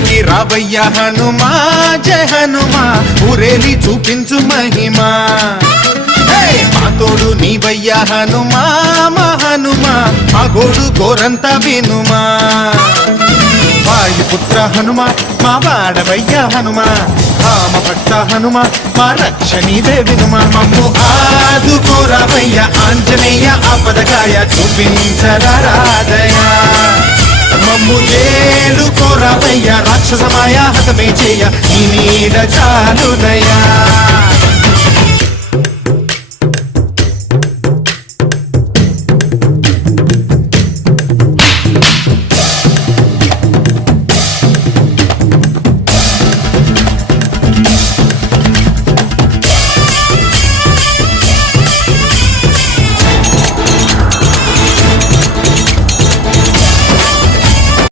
ఊరికి రావయ్య హనుమా జయ హనుమా ఊరేలి చూపించు మహిమా మా తోడు నీవయ్య హనుమా మా హనుమా మా గోడు గోరంత వినుమా వాయుపుత్ర హనుమా మా వాడవయ్య హనుమా రామభట్ట హనుమా మా రక్షణీదే వినుమా మమ్ము ఆదుకోరావయ్య ఆంజనేయ ఆపదగాయ చూపించరాదయ మమ్ము ఏలుకోరావయ్య రాక్షసమాయ హతమే చేయ ఈ నీడ చాలునయా